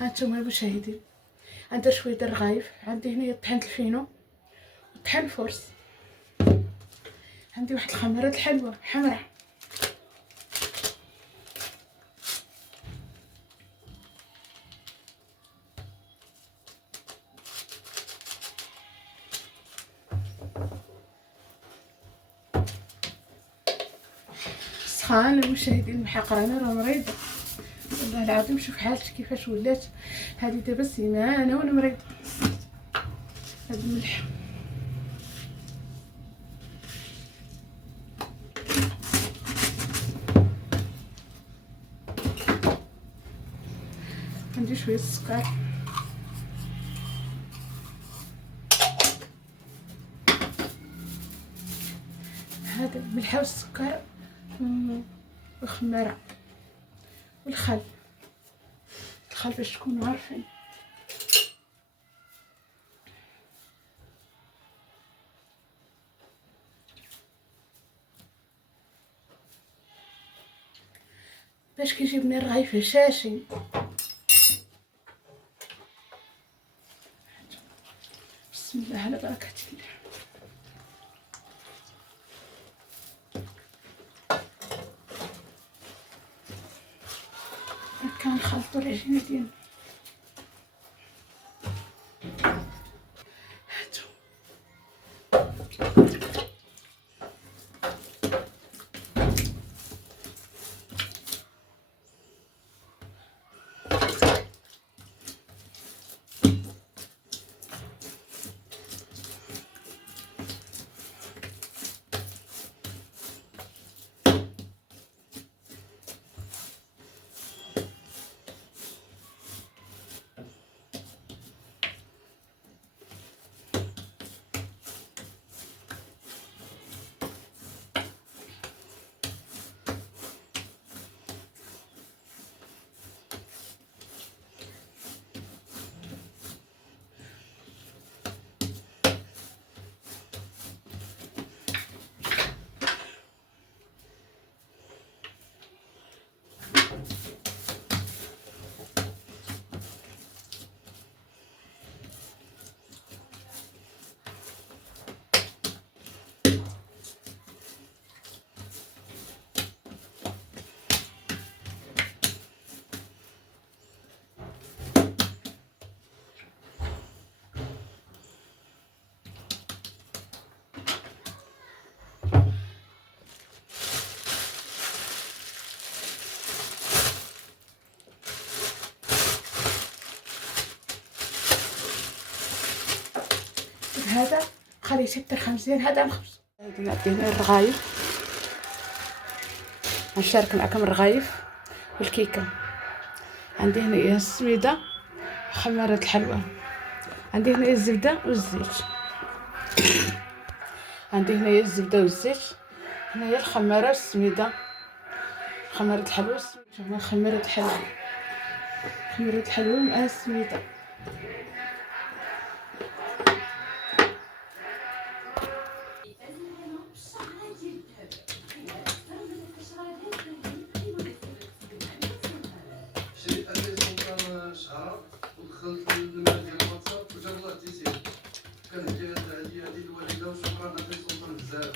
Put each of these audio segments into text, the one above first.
هانتوما المشاهدين، عندي شويه د الرغايف، عندي هنايا طحينة الفينو وطحين الفرص، عندي واحد الخميره الحلوه حمراء، سخان. المشاهدين المحقره انا راه مريضه والله العظيم، شوف حالتي كيفاش ولات. هذه دابا سيمانه وانا مريضه. هاد الملح عندي شويه السكر، هذا الملح والسكر والخميره والخل. الخل باش تكونوا عارفين. باش كيجيبني الرغيف هشاشي. بسم الله على بركة الله. هكا نخلطو العجينة ديالنا. هاتو هذا خليته يطيح مزيان. هذا الخبز. عندنا الرغايف، غنشارك معكم الرغايف والكيكه. عندي هنايا السويده، خميره الحلوى، عندي هنايا الزبده والزيت، عندي هنايا الزبده والزيت، هنايا الخميره السميده، خميره الحلوى السميده، خميره الحلوى، خميره الحلوى مع السميده. ودخلت المال ديال الواتساب وجا الله تيسير كنهدي هاد الهديه هادي للوالده وشكرا اخي سلطان بزاف.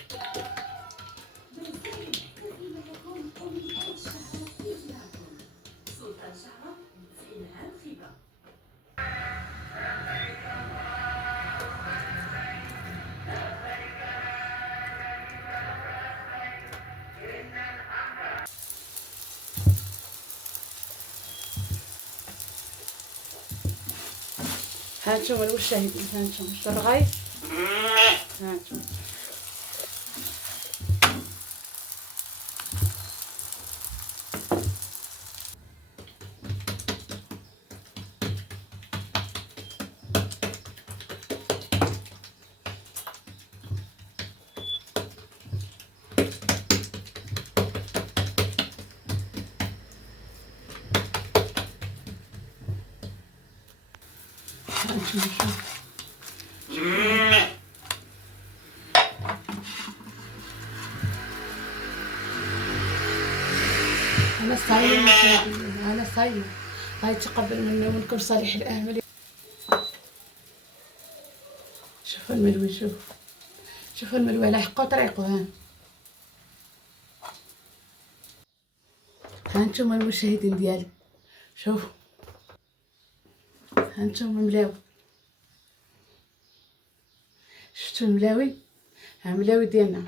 هانتوما المشاهدين، هانتوما الرغايف، هانتوما أنا صايمة مشاهدين، أنا صايمة. الله يتقبل منا ومنكم صالح الأعمال. شوفوا الملوي، شوفوا الملوي على حقه طريقه. ها انتم المشاهدين ديالي، شوفوا ها انتم ملاوي، شفتوا الملاوي؟ ها ملاوي ديالنا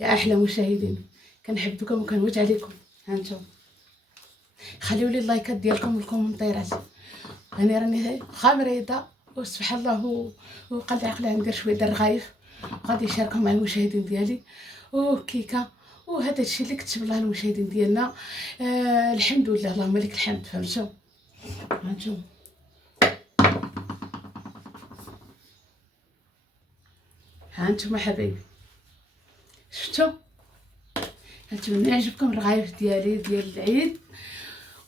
يا احلى مشاهدين، كنحبكم وكنموت عليكم. ها انتم خليوا لي اللايكات ديالكم والكومنتيرات. انا راني خامريضه وسبحان الله، وقال لي عقله ندير شويه د الرغايف غادي نشاركهم مع المشاهدين ديالي وكيكه، وهذا الشيء اللي كتب الله المشاهدين ديالنا. الحمد لله، اللهم لك الحمد. فهمتوا؟ هانتوما هانتوما حبايبي، شفتوا؟ كنتمنى يعجبكم الرغايف ديالي ديال العيد،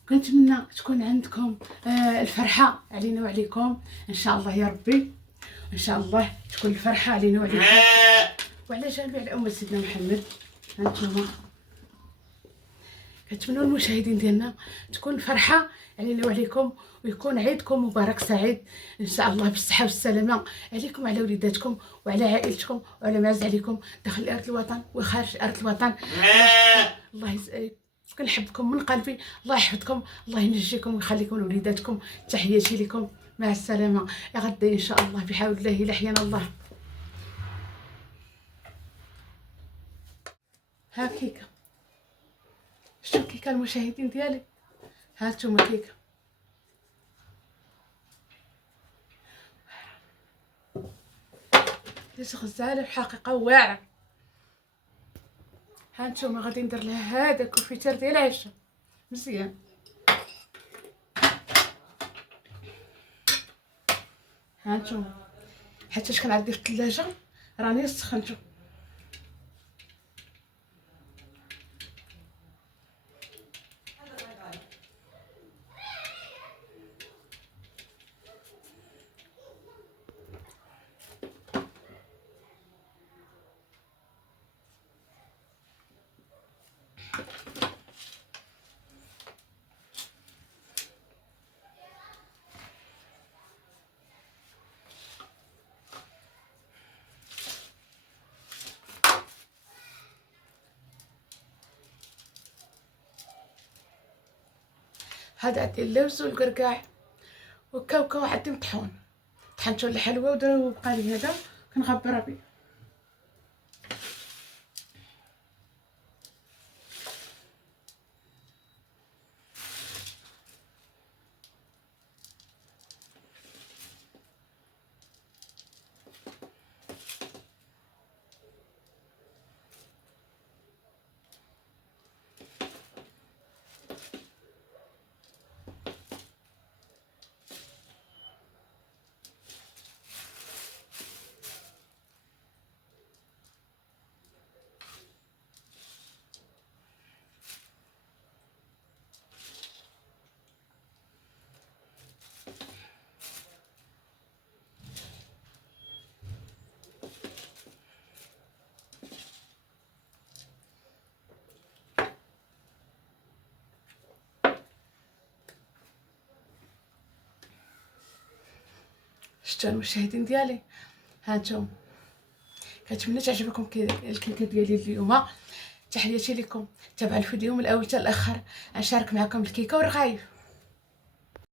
وكنتمنى تكون عندكم الفرحه علينا وعليكم ان شاء الله يا ربي. ان شاء الله تكون الفرحه علينا وعليكم وعلى جميع الامه سيدنا محمد. هانتوما كنتمنوا المشاهدين ديالنا تكون الفرحه علينا وعليكم، ويكون عيدكم مبارك سعيد ان شاء الله بالصحه والسلامه عليكم وعلى وليداتكم وعلى عائلتكم وعلى معز عليكم داخل ارض الوطن وخارج ارض الوطن. الله يسعدك، كنحبكم من قلبي، الله يحفظكم، الله ينجيكم ويخليكم لوليداتكم. تحياتي لكم، مع السلامه يا غدا ان شاء الله بحول الله الى احيانا الله. ها كيكه، شتو كيكه المشاهدين ديالي؟ هانتوما كيكه، ليش غزاله بحقيقه واعره. هانتوما غادي ندير لها هذا كوفيتير ديال العشاء مزيان. هانتوما حتى كان عندي في الثلاجه راني سخنته. هذا عندي اللوز والقرقاع والكاوكاو، عندي مطحون، طحنتو الحلوى وبقى لي هذا كنغبر به. شتو المشاهدين ديالي؟ هانتوما كنتمنى تعجبكم الكيكه ديالي اليوم. تحياتي لكم، تابعوا الفيديو من الاول حتى الاخر، غنشارك معكم الكيكه والرغايف.